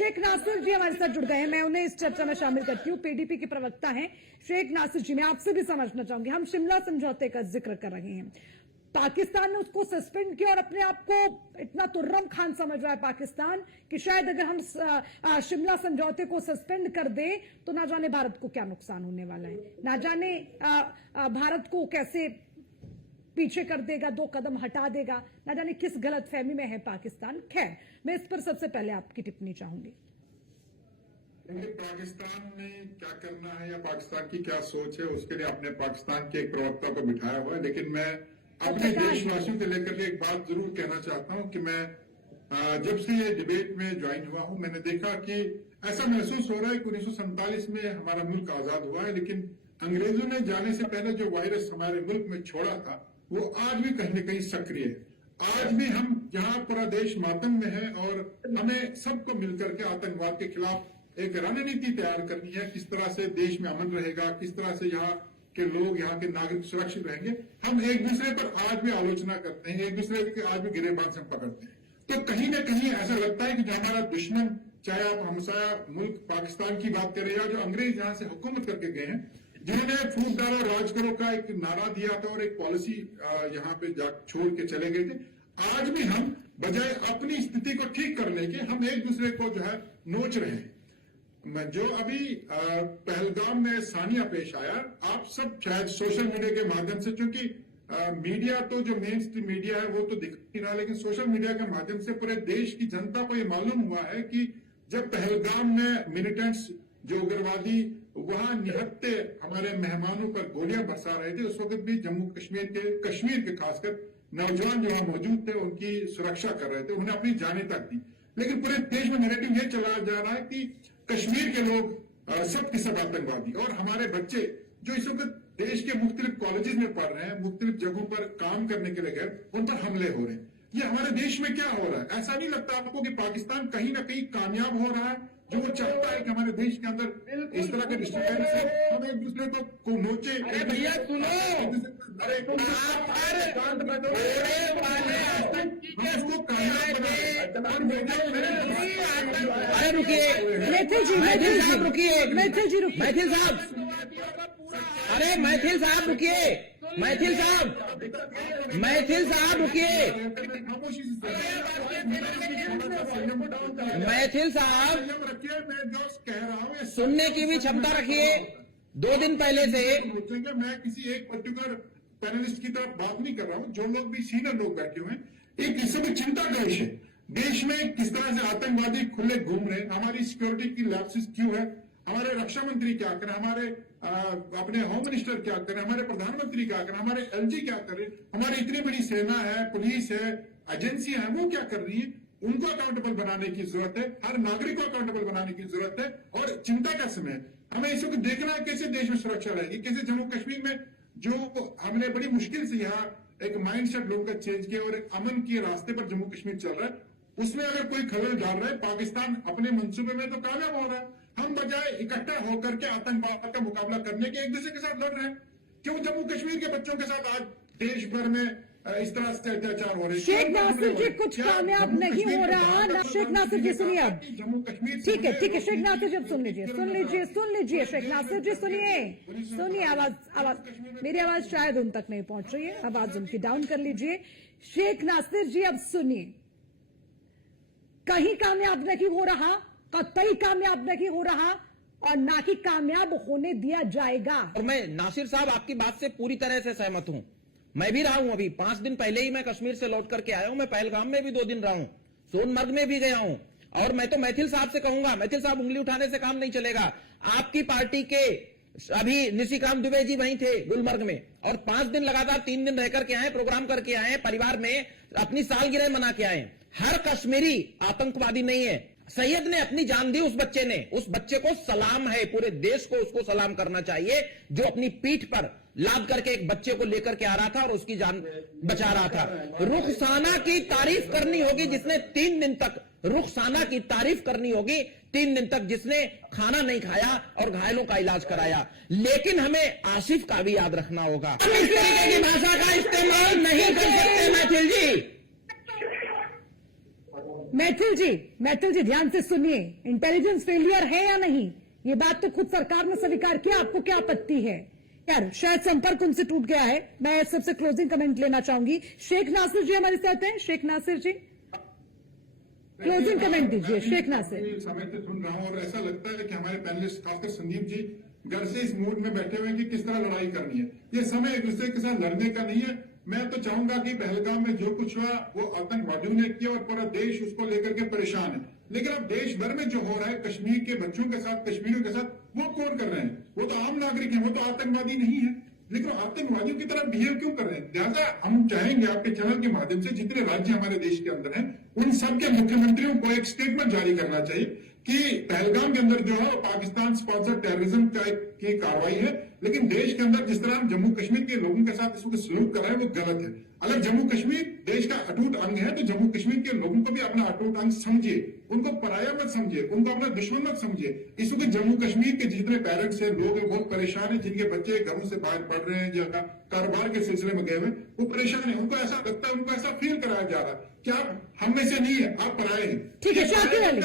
शेख नासिर जी हमारे साथ जुड़ गए हैं, मैं उन्हें इस चर्चा में शामिल करती हूँ। पीडीपी के प्रवक्ता हैं शेख नासिर जी। मैं आपसे भी समझना चाहूंगी, हम शिमला समझौते का जिक्र कर रहे हैं, पाकिस्तान ने उसको सस्पेंड किया और अपने आप को इतना तुर्रम खान समझ रहा है पाकिस्तान कि शायद अगर हम शिमला समझौते को सस्पेंड कर दें तो ना जाने भारत को क्या नुकसान होने वाला है, ना जाने भारत को कैसे पीछे कर देगा, 2 कदम हटा देगा, ना जाने किस गलतफहमी में है पाकिस्तान। खैर, मैं इस पर सबसे पहले आपकी टिप्पणी चाहूंगी। पाकिस्तान ने क्या करना है या पाकिस्तान की क्या सोच है, उसके लिए अपने पाकिस्तान के एक प्रवक्ता को बिठाया हुआ है। लेकिन मैं अपने देशवासियों को लेकर एक बात जरूर कहना चाहता हूं कि मैं जब से ये डिबेट में ज्वाइन हुआ हूं, मैंने देखा कि ऐसा महसूस हो रहा है कि 1947 में हमारा मुल्क आजाद हुआ है, लेकिन अंग्रेजों ने जाने से पहले जो वायरस हमारे मुल्क में छोड़ा था वो आज भी कहीं न कहीं सक्रिय है। आज भी हम यहाँ पूरा देश मातम में है और हमें सबको मिलकर के आतंकवाद के खिलाफ एक रणनीति तैयार करनी है। किस तरह से देश में अमन रहेगा, किस तरह से यहाँ के लोग, यहाँ के नागरिक सुरक्षित रहेंगे। हम एक दूसरे पर आज भी आलोचना करते हैं, एक दूसरे के आज भी गिरेबान से पकड़ते हैं। तो कहीं न कहीं ऐसा लगता है कि जो हमारा दुश्मन, चाहे आप हमसाया मुल्क पाकिस्तान की बात करें या जो अंग्रेज यहाँ से हुकूमत करके गए हैं, जिन्होंने फूट डालो राज करो का एक नारा दिया था और एक पॉलिसी यहाँ पे छोड़ के चले गए थे, आज भी हम बजाय अपनी स्थिति को ठीक करने के हम एक दूसरे को जो है नोच रहे हैं। जो अभी पहलगाम में सानिया पेश आया, आप सब शायद सोशल मीडिया के माध्यम से, क्योंकि मीडिया तो जो मेन स्ट्रीम मीडिया है वो तो दिख नहीं रहा, लेकिन सोशल मीडिया के माध्यम से पूरे देश की जनता को ये मालूम हुआ है कि जब पहलगाम में मिलिटेंट्स जो उग्रवादी वहां निहत्ते हमारे मेहमानों पर गोलियां बरसा रहे थे, उस वक्त भी जम्मू कश्मीर के खासकर नौजवान जो वहां मौजूद थे उनकी सुरक्षा कर रहे थे, उन्हें अपनी जानें तक दी। लेकिन पूरे देश में नैरेटिव ये चला जा रहा है कि कश्मीर के लोग सब के सब आतंकवादी, और हमारे बच्चे जो इस वक्त देश के मुख्तलिफ कॉलेजेस में पढ़ रहे हैं, मुख्तलिफ जगहों पर काम करने के लिए गए, उन पर हमले हो रहे हैं। ये हमारे देश में क्या हो रहा है? ऐसा नहीं लगता आपको कि पाकिस्तान कहीं ना कहीं कामयाब हो रहा है? जो वो चाहता है कि हमारे देश के अंदर इस तरह के डिस्टर्बेंस है, हम एक दूसरे को नोचे। अरे भैया सुनो, अरे अरे रुकिए मैथिल जी, मैथिल साहब रुकिए, मैथिल जी रुकिए, मैथिल साहब, अरे मैथिल साहब रुकिए, मैथिल साहब, मैथिल साहब रुकिए, मैथिल साहब सुनने की भी क्षमता रखिए। 2 दिन पहले से मैं किसी एक पर्टिकुलर पैनलिस्ट की तरफ बात नहीं कर रहा हूं, जो लोग भी सीनियर लोग बैठे हुए हैं, एक इस समय चिंता का विषय है देश में किस तरह से आतंकवादी खुले घूम रहे हैं, हमारी सिक्योरिटी की लैप्सेस क्यों है, हमारे रक्षा मंत्री क्या करें, हमारे अपने होम मिनिस्टर क्या करें, हमारे प्रधानमंत्री क्या करें, हमारे एलजी क्या करें, हमारी इतनी बड़ी सेना है, पुलिस है, एजेंसियां हैं, वो क्या कर रही है? उनको अकाउंटेबल बनाने की जरूरत है, हर नागरिक को अकाउंटेबल बनाने की जरूरत है। और चिंता का समय है, हमें इस वक्त देखना है कैसे देश में सुरक्षा रहेगी, कैसे जम्मू कश्मीर में जो हमने बड़ी मुश्किल से यहाँ एक माइंडसेट लोगों का चेंज किया और एक अमन के रास्ते पर जम्मू कश्मीर चल रहा है, उसमें अगर कोई खलल डाल रहा है, पाकिस्तान अपने मंसूबे में तो कामयाब हो रहा है। हम बजाय इकट्ठा होकर के आतंकवाद का मुकाबला करने के एक दूसरे के साथ लड़ रहे हैं। क्यों जम्मू कश्मीर के बच्चों के साथ आज देश भर में इस तरह से अत्याचार हो रहे हैं? शेख नासिर जी कुछ कामयाब नहीं हो रहा। शेख नासिर जी सुनिए अब, जम्मू कश्मीर ठीक है ठीक है, शेख नासिर जी सुन लीजिए, सुन लीजिए, सुन लीजिए, शेख नासिर जी सुनिए, सुनिए, आवाज मेरी आवाज शायद उन तक नहीं पहुंच रही है, आवाज उनकी डाउन कर लीजिए। शेख नासिर जी अब सुनिए, कहीं कामयाब नहीं हो रहा, कतई कामयाब नहीं हो रहा और ना ही कामयाब होने दिया जाएगा। और मैं नासिर साहब आपकी बात से पूरी तरह से सहमत हूं। मैं भी रहा हूं, अभी 5 दिन पहले ही मैं कश्मीर से लौट करके आया हूं। मैं पहलगाम में भी 2 दिन रहा हूं, सोनमर्ग में भी गया हूं। और मैं तो मैथिल साहब से कहूंगा, मैथिल साहब उंगली उठाने से काम नहीं चलेगा। आपकी पार्टी के अभी निशिकांत दुबे जी वहीं थे गुलमर्ग में, और 5 दिन लगातार 3 दिन रह करके आए, प्रोग्राम करके आए, परिवार में अपनी सालगिरह मना के आए। हर कश्मीरी आतंकवादी नहीं है। सैयद ने अपनी जान दी, उस बच्चे ने, उस बच्चे को सलाम है, पूरे देश को उसको सलाम करना चाहिए, जो अपनी पीठ पर लाद करके एक बच्चे को लेकर के आ रहा था और उसकी जान बचा रहा था। रुखसाना की तारीफ करनी होगी जिसने 3 दिन तक, रुखसाना की तारीफ करनी होगी 3 दिन तक, जिसने खाना नहीं खाया और घायलों का इलाज कराया। लेकिन हमें आसिफ का भी याद रखना होगा। इस तरीके की भाषा का इस्तेमाल नहीं कर सकते मैथिल जी। मैथिल जी ध्यान से सुनिए, इंटेलिजेंस फेलियर है या नहीं, ये बात तो खुद सरकार ने स्वीकार किया, आपको क्या आपत्ति है? यार शायद संपर्क उनसे टूट गया है। मैं सबसे क्लोजिंग कमेंट लेना चाहूंगी। शेख नासिर जी हमारे साथ हैं। शेख नासिर जी क्लोजिंग कमेंट दीजिए। शेख नासिर, समय से सुन रहा हूँ और ऐसा लगता है कि हमारे पैनलिस्ट खासकर संदीप जी घर से इस मूड में बैठे हुए हैं कि किस तरह लड़ाई करनी है। ये समय एक दूसरे के साथ लड़ने का नहीं है। मैं तो चाहूंगा कि पहलगाम में जो कुछ हुआ वो आतंकवादियों ने किया और पूरा देश उसको लेकर के परेशान है। लेकिन अब देश भर में जो हो रहा है कश्मीर के बच्चों के साथ, कश्मीरियों के साथ, वो कौन कर रहे हैं? वो तो आम नागरिक हैं, वो तो आतंकवादी नहीं है। लेकिन आतंकवादियों की तरह बिहेव क्यों कर रहे हैं? लिहाजा हम चाहेंगे आपके चैनल के माध्यम से जितने राज्य हमारे देश के अंदर हैं उन सबके मुख्यमंत्रियों को एक स्टेटमेंट जारी करना चाहिए कि पहलगाम के अंदर जो है वो पाकिस्तान स्पॉन्सर्ड टेररिज्म की कार्रवाई है, लेकिन देश के अंदर जिस तरह हम जम्मू कश्मीर के लोगों के साथ इसको सलूक कर रहे हैं वो गलत है। अगर जम्मू कश्मीर देश का अटूट अंग है तो जम्मू कश्मीर के लोगों को भी अपना अटूट अंग समझिए, उनको पराया मत समझिए, उनको अपना दुश्मन मत समझिए। इस वक्त जम्मू कश्मीर के जितने पेरेंट्स हैं, लोग हैं, बहुत परेशान है, जिनके बच्चे घरों से बाहर पढ़ रहे हैं या कारोबार के सिलसिले में गए हुए, वो परेशान है। उनको ऐसा लगता है, उनको ऐसा फील कराया जा रहा है कि आप हम में से नहीं है, आप पराये हैं। ठीक है शाकिर अली।